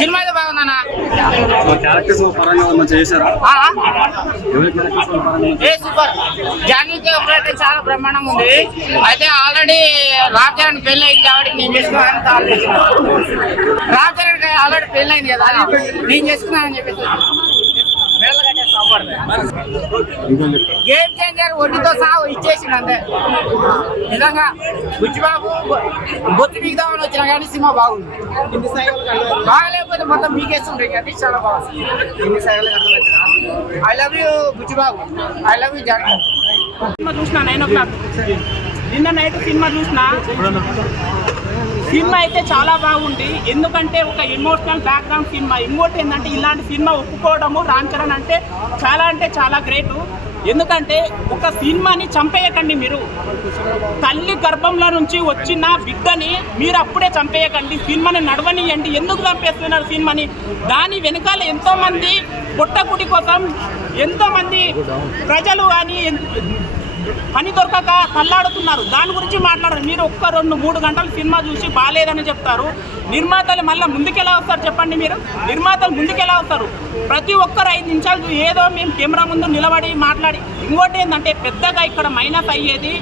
Cinema అయితే బాగుందన్న. Super. Janhvi Kapoor చాలా బ్రహ్మాండం ఉంది. అయితే ఆల్రెడీ రామ్ చరణ్ పెళ్లి అయింది కాబట్టి నేను చేసుకున్నాను. రామ్ చరణ్ ఆల్రెడీ పెళ్లి అయింది కదా, నేను చేసుకున్నానని చెప్పేసి గేమ్ చేంజర్ ఒడ్డుతో సహా ఇచ్చేసింది అంతే. నిజంగా బుచ్చిబాబు బొత్తు మిగతామని వచ్చినా కానీ సినిమా బాగుంది. బాగలేకపోతే మొత్తం మీకేస్తుంటాయి కానీ చాలా బాగుంది. I love you Buchibabu, I love you Janaki. Cinema చూసిన 9 o'clock నిన్న నైట్ సినిమా చూసిన. సినిమా అయితే చాలా బాగుంది. ఎందుకంటే ఒక ఎమోషనల్ బ్యాక్గ్రౌండ్ సినిమా. ఇంకోటి ఏంటంటే ఇలాంటి సినిమా ఒప్పుకోవడము రామ్ చరణ్ అంటే చాలా గ్రేటు. ఎందుకంటే ఒక సినిమాని చంపేయకండి మీరు. తల్లి గర్భంలో నుంచి వచ్చిన బిడ్డని మీరు అప్పుడే చంపేయకండి. సినిమాని నడవనియండి. ఎందుకు చంపేస్తున్నారు సినిమాని? దాని వెనకాల ఎంతోమంది పొట్టకుడి కోసం ఎంతోమంది ప్రజలు కానీ పని దొరకక తల్లాడుతున్నారు. దాని గురించి మాట్లాడారు. మీరు 1-2-3 గంటలు సినిమా చూసి బాగాలేదని చెప్తారు. నిర్మాతలు మళ్ళీ ముందుకెలా వస్తారు చెప్పండి? మీరు నిర్మాతలు ముందుకెలా వస్తారు? ప్రతి ఒక్కరు 5 నిమిషాలు ఏదో మేము కెమెరా ముందు నిలబడి మాట్లాడి. ఇంకోటి ఏంటంటే పెద్దగా ఇక్కడ మైనస్ అయ్యేది,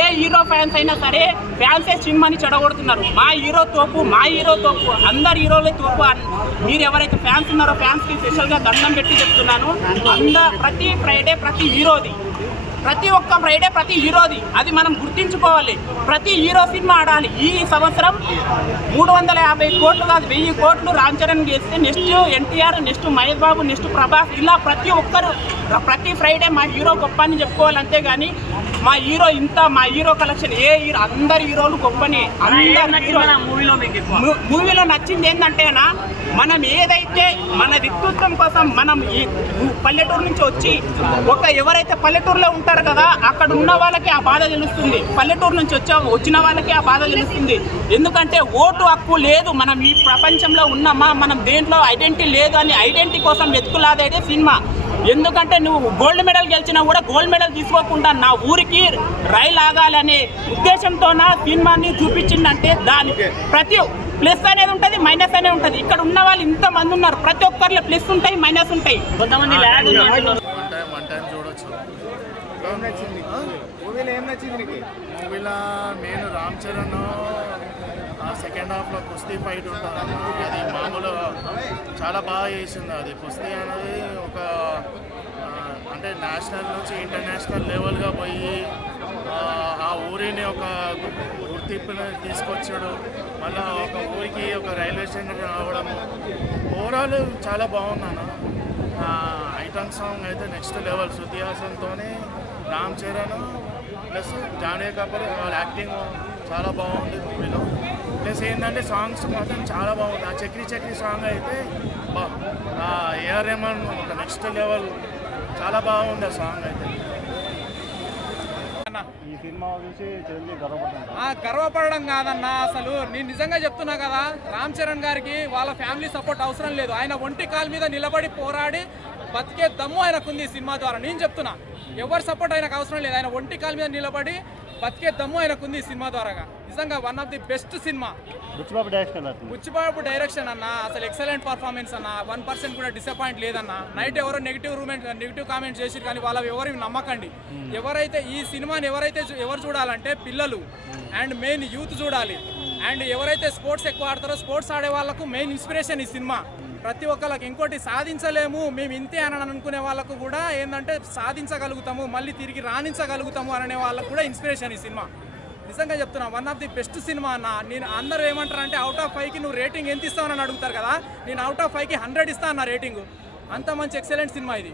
ఏ హీరో ఫ్యాన్స్ అయినా సరే ఫ్యాన్సే సినిమాని చెడగొడుతున్నారు. మా హీరో తోపు, మా హీరో తోపు, అందరు హీరోలే తోపు. మీరు ఎవరైతే ఫ్యాన్స్ ఉన్నారో ఫ్యాన్స్కి స్పెషల్గా దండం పెట్టి చెప్తున్నాను. ప్రతి ఫ్రైడే ప్రతి హీరోది, ప్రతి ఒక్క ఫ్రైడే ప్రతి హీరోది. అది మనం గుర్తించుకోవాలి. ప్రతి హీరో సినిమా ఆడాలి. ఈ సంవత్సరం 350 కోట్లు కాదు 1000 కోట్లు రామ్ చరణ్ చేస్తే next NTR, next Mahesh Babu, next Prabhas, ఇలా ప్రతి ఒక్కరు ప్రతి ఫ్రైడే మా హీరో గొప్ప అని చెప్పుకోవాలి. అంతేగాని మా హీరో ఇంత, మా హీరో కలెక్షన్, ఏ హీరో, అందరు హీరోలు గొప్పని. మూవీలో నచ్చింది ఏంటంటేనా, మనం ఏదైతే మన వ్యక్తిత్వం కోసం మనం ఈ పల్లెటూరు నుంచి వచ్చి ఎవరైతే పల్లెటూరులో ఉంటారు కదా, అక్కడ ఉన్న వాళ్ళకి ఆ బాధ తెలుస్తుంది. పల్లెటూరు నుంచి వచ్చిన వాళ్ళకి ఆ బాధ తెలుస్తుంది. ఎందుకంటే ఓటు హక్కు లేదు. మనం ఈ ప్రపంచంలో ఉన్నామా, మనం దేంట్లో ఐడెంటిటీ లేదు అని ఐడెంటిటీ కోసం వెతుకులాదేదే సినిమా. ఎందుకంటే నువ్వు గోల్డ్ మెడల్ గెలిచినా కూడా గోల్డ్ మెడల్ తీసుకోకుండా నా ఊరికి రైలు ఆగాలనే ఉద్దేశంతో నా సినిమాని చూపించిందంటే దాని ప్రతి ప్లస్ అనేది ఉంటుంది, మైనస్ అనేది ఉంటుంది. ఇక్కడ ఉన్న వాళ్ళు ఇంతమంది ఉన్నారు. ప్రతి ఒక్కరిలో ప్లస్ ఉంటాయి, మైనస్ ఉంటాయి. కొంతమంది మూవీలో నేను రామ్ చరణ్ సెకండ్ హాఫ్లో కుస్తీ ఫైట్ ఉంటుంది. అది మామూలు చాలా బాగా చేసింది. అది కుస్తీ అనేది ఒక అంటే నేషనల్ నుంచి ఇంటర్నేషనల్ లెవెల్గా పోయి ఆ ఊరిని ఒక గుర్తింపుని తీసుకొచ్చాడు. మళ్ళీ ఒక ఊరికి ఒక రైల్వే స్టేషన్ రావడము ఓవరాల్ చాలా బాగున్నాను. ఐటమ్ సాంగ్ అయితే నెక్స్ట్ లెవెల్. శృతి హాసన్తో రామ్ చరణ్ ప్లస్ జాన్వీ కపూర్ వాళ్ళ యాక్టింగ్ చాలా బాగుంది మూవీలో. ప్లస్ ఏంటంటే సాంగ్స్ మాత్రం చాలా బాగుంది. ఆ చక్రీ సాంగ్ అయితే ఏఆర్ రెహమాన్ ఒక నెక్స్ట్ లెవెల్, చాలా బాగుంది ఆ సాంగ్ అయితే. ఈ సినిమా చూసి గర్వపడడం కాదన్నా, అసలు నేను నిజంగా చెప్తున్నా కదా, రామ్ చరణ్ గారికి వాళ్ళ ఫ్యామిలీ సపోర్ట్ అవసరం లేదు. ఆయన ఒంటి కాలు మీద నిలబడి పోరాడి బతికే దమ్ము ఆయనకుంది ఈ సినిమా ద్వారా. నేను చెప్తున్నా, ఎవరి సపోర్ట్ ఆయనకు అవసరం లేదు. ఆయన ఒంటి కాలు మీద నిలబడి బతికే దమ్ము ఆయనకుంది ఈ సినిమా ద్వారా. నిజంగా one of the best cinema. Buchibabu direction అన్న అసలు ఎక్సలెంట్ పర్ఫార్మెన్స్ అన్న. 1% కూడా డిసప్పాయింట్ లేదన్న. నైట్ ఎవరో నెగిటివ్ కామెంట్స్ చేసి కానీ వాళ్ళ ఎవరు నమ్మకండి. ఎవరైతే ఈ సినిమాని ఎవరు చూడాలంటే పిల్లలు అండ్ మెయిన్ యూత్ చూడాలి. అండ్ ఎవరైతే స్పోర్ట్స్ ఎక్కువ ఆడతారో స్పోర్ట్స్ ఆడే వాళ్ళకు మెయిన్ ఇన్స్పిరేషన్ ఈ సినిమా. ప్రతి ఒక్కరికి ఇంకోటి సాధించలేము మేము ఇంతే అని అనుకునే వాళ్ళకు కూడా ఏంటంటే సాధించగలుగుతాము, మళ్ళీ తిరిగి రాణించగలుగుతాము అనే వాళ్ళకు కూడా ఇన్స్పిరేషన్ ఈ సినిమా. నిజంగా చెప్తున్నా, one of the best cinema అన్న. నేను అందరూ ఏమంటారు అంటే అవుట్ ఆఫ్ 5కి నువ్వు రేటింగ్ ఎంత ఇస్తావని అడుగుతారు కదా, నేను అవుట్ ఆఫ్ 5కి 100 ఇస్తా అన్న రేటింగ్. అంత మంచి ఎక్సలెంట్ సినిమా ఇది.